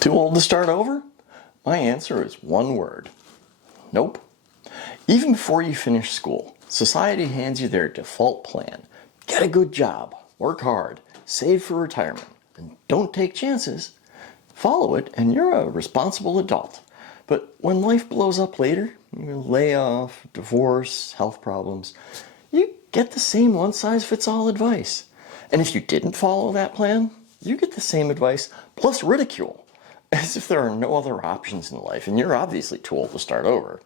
Too old to start over? My answer is one word. Nope. Even before you finish school, society hands you their default plan. Get a good job, work hard, save for retirement, and don't take chances. Follow it and you're a responsible adult. But when life blows up later, layoff, divorce, health problems, you get the same one-size-fits-all advice. And if you didn't follow that plan, you get the same advice plus ridicule, as if there are no other options in life and you're obviously too old to start over.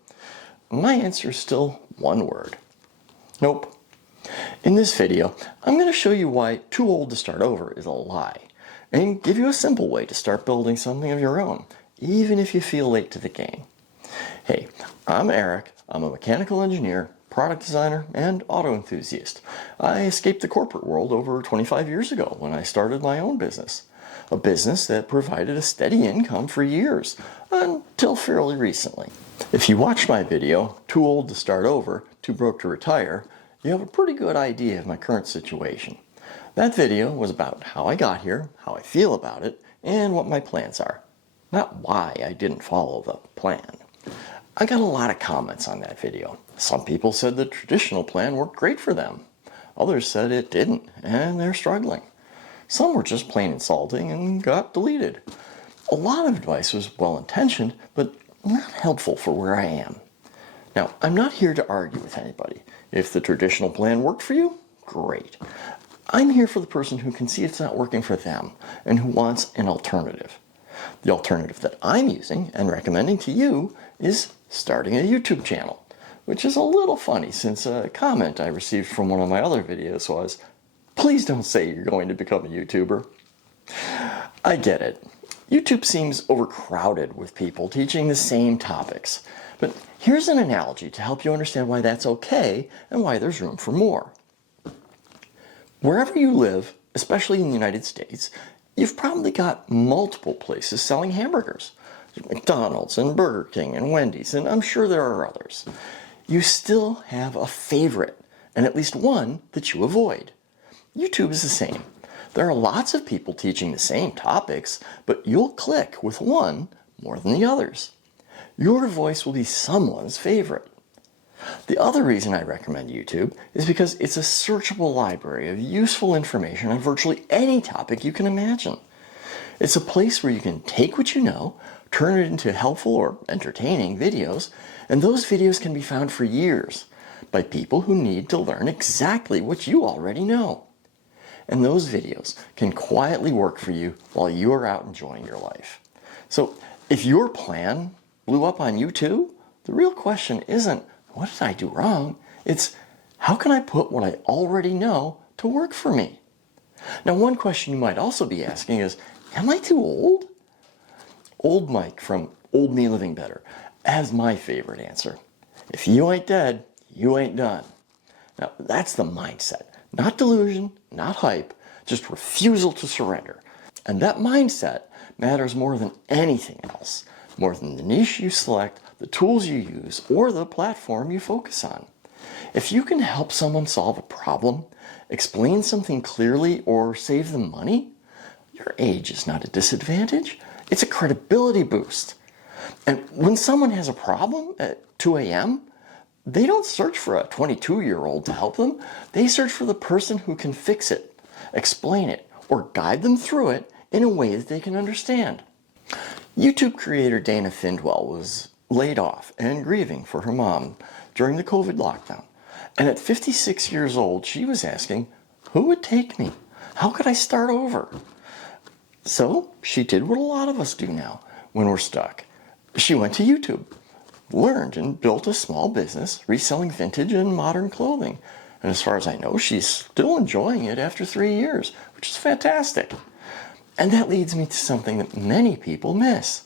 My answer is still one word. Nope. In this video, I'm going to show you why too old to start over is a lie, and give you a simple way to start building something of your own, even if you feel late to the game. Hey, I'm Eric. I'm a mechanical engineer, product designer, and auto enthusiast. I escaped the corporate world over 25 years ago when I started my own business. A business that provided a steady income for years, until fairly recently. If you watched my video, Too Old to Start Over, Too Broke to Retire, you have a pretty good idea of my current situation. That video was about how I got here, how I feel about it, and what my plans are. Not why I didn't follow the plan. I got a lot of comments on that video. Some people said the traditional plan worked great for them. Others said it didn't, and they're struggling. Some were just plain insulting and got deleted. A lot of advice was well-intentioned, but not helpful for where I am. Now, I'm not here to argue with anybody. If the traditional plan worked for you, great. I'm here for the person who can see it's not working for them and who wants an alternative. The alternative that I'm using and recommending to you is starting a YouTube channel, which is a little funny since a comment I received from one of my other videos was, "Please don't say you're going to become a YouTuber." I get it. YouTube seems overcrowded with people teaching the same topics. But here's an analogy to help you understand why that's okay and why there's room for more. Wherever you live, especially in the United States, you've probably got multiple places selling hamburgers. There's McDonald's and Burger King and Wendy's, and I'm sure there are others. You still have a favorite, and at least one that you avoid. YouTube is the same. There are lots of people teaching the same topics, but you'll click with one more than the others. Your voice will be someone's favorite. The other reason I recommend YouTube is because it's a searchable library of useful information on virtually any topic you can imagine. It's a place where you can take what you know, turn it into helpful or entertaining videos, and those videos can be found for years by people who need to learn exactly what you already know. And those videos can quietly work for you while you are out enjoying your life. So if your plan blew up on YouTube, the real question isn't, what did I do wrong? It's, how can I put what I already know to work for me? Now, one question you might also be asking is, am I too old? Old Mike from Old Me Living Better has my favorite answer. If you ain't dead, you ain't done. Now, that's the mindset. Not delusion, not hype, just refusal to surrender. And that mindset matters more than anything else, more than the niche you select, the tools you use, or the platform you focus on. If you can help someone solve a problem, explain something clearly, or save them money, your age is not a disadvantage. It's a credibility boost. And when someone has a problem at 2 a.m., they don't search for a 22-year-old to help them. They search for the person who can fix it, explain it, or guide them through it in a way that they can understand. YouTube creator Dana Findwell was laid off and grieving for her mom during the COVID lockdown. And at 56 years old, she was asking, who would take me? How could I start over? So she did what a lot of us do now when we're stuck. She went to YouTube, learned and built a small business reselling vintage and modern clothing. And as far as I know, she's still enjoying it after 3 years, which is fantastic. And that leads me to something that many people miss.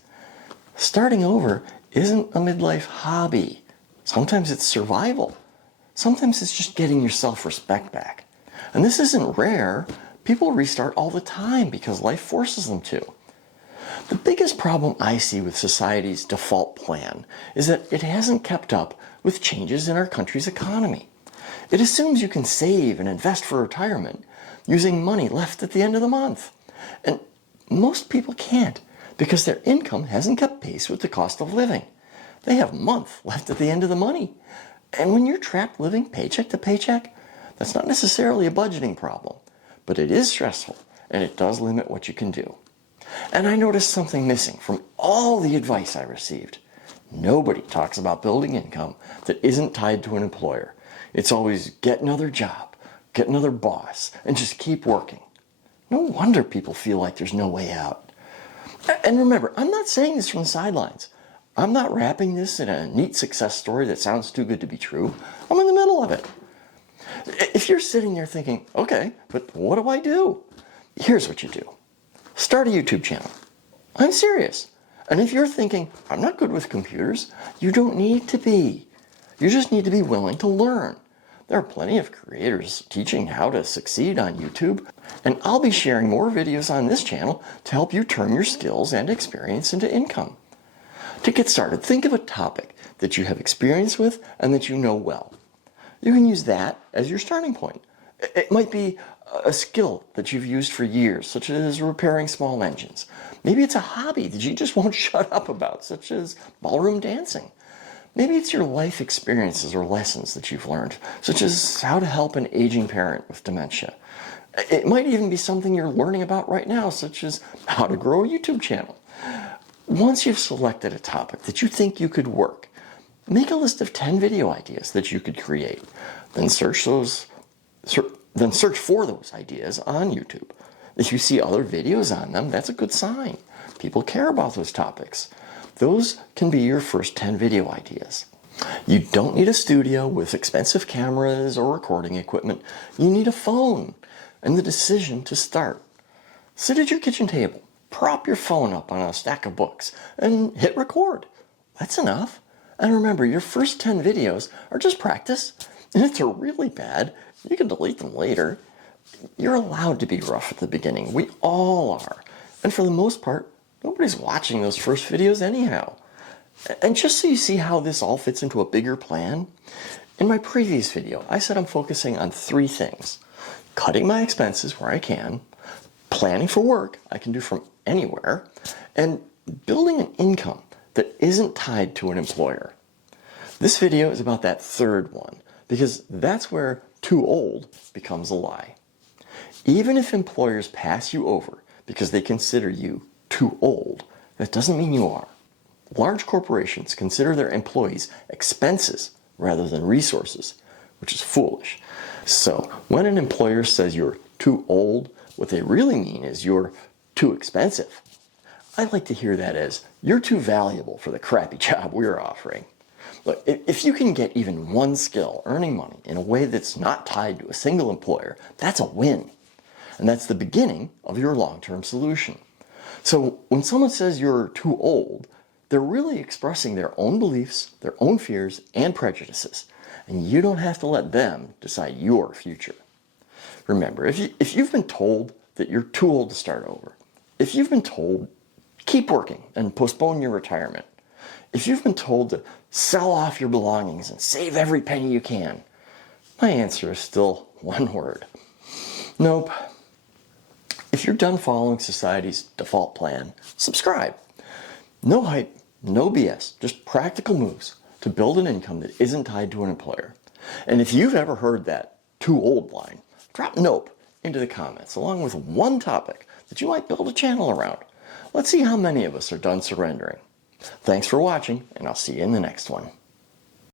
Starting over isn't a midlife hobby. Sometimes it's survival. Sometimes it's just getting your self-respect back. And this isn't rare. People restart all the time because life forces them to. The biggest problem I see with society's default plan is that it hasn't kept up with changes in our country's economy. It assumes you can save and invest for retirement using money left at the end of the month. And most people can't. because their income hasn't kept pace with the cost of living. They have a month left at the end of the money. And when you're trapped living paycheck to paycheck, that's not necessarily a budgeting problem, but it is stressful and it does limit what you can do. And I noticed something missing from all the advice I received. Nobody talks about building income that isn't tied to an employer. It's always get another job, get another boss, and just keep working. No wonder people feel like there's no way out. And remember, I'm not saying this from the sidelines. I'm not wrapping this in a neat success story that sounds too good to be true. I'm in the middle of it. If you're sitting there thinking, okay, but what do I do? Here's what you do. Start a YouTube channel. I'm serious. And if you're thinking, I'm not good with computers, you don't need to be. You just need to be willing to learn. There are plenty of creators teaching how to succeed on YouTube, and I'll be sharing more videos on this channel to help you turn your skills and experience into income. To get started, think of a topic that you have experience with and that you know well. You can use that as your starting point. It might be a skill that you've used for years, such as repairing small engines. Maybe it's a hobby that you just won't shut up about, such as ballroom dancing. Maybe it's your life experiences or lessons that you've learned, such as how to help an aging parent with dementia. It might even be something you're learning about right now, such as how to grow a YouTube channel. Once you've selected a topic that you think you could work, make a list of 10 video ideas that you could create. Then search for those ideas on YouTube. If you see other videos on them, that's a good sign. People care about those topics. Those can be your first 10 video ideas. You don't need a studio with expensive cameras or recording equipment. You need a phone and the decision to start. Sit at your kitchen table, prop your phone up on a stack of books, and hit record. That's enough. And remember, your first 10 videos are just practice. And if they're really bad, you can delete them later. You're allowed to be rough at the beginning. We all are. And for the most part, nobody's watching those first videos anyhow. And just so you see how this all fits into a bigger plan, in my previous video, I said I'm focusing on 3 things. Cutting my expenses where I can, planning for work I can do from anywhere, and building an income that isn't tied to an employer. This video is about that third one, because that's where too old becomes a lie. Even if employers pass you over because they consider you too old, that doesn't mean you are. Large corporations consider their employees expenses rather than resources, which is foolish. So when an employer says you're too old, what they really mean is you're too expensive. I like to hear that as you're too valuable for the crappy job we're offering. Look, if you can get even one skill earning money in a way that's not tied to a single employer, that's a win. And that's the beginning of your long-term solution. So when someone says you're too old, they're really expressing their own beliefs, their own fears, and prejudices. And you don't have to let them decide your future. Remember, if you've been told that you're too old to start over, if you've been told keep working and postpone your retirement, if you've been told to sell off your belongings and save every penny you can, my answer is still one word. Nope. If you're done following society's default plan, subscribe. No hype, no BS, just practical moves to build an income that isn't tied to an employer. And if you've ever heard that too old line, drop nope into the comments along with one topic that you might build a channel around. Let's see how many of us are done surrendering. Thanks for watching, and I'll see you in the next one.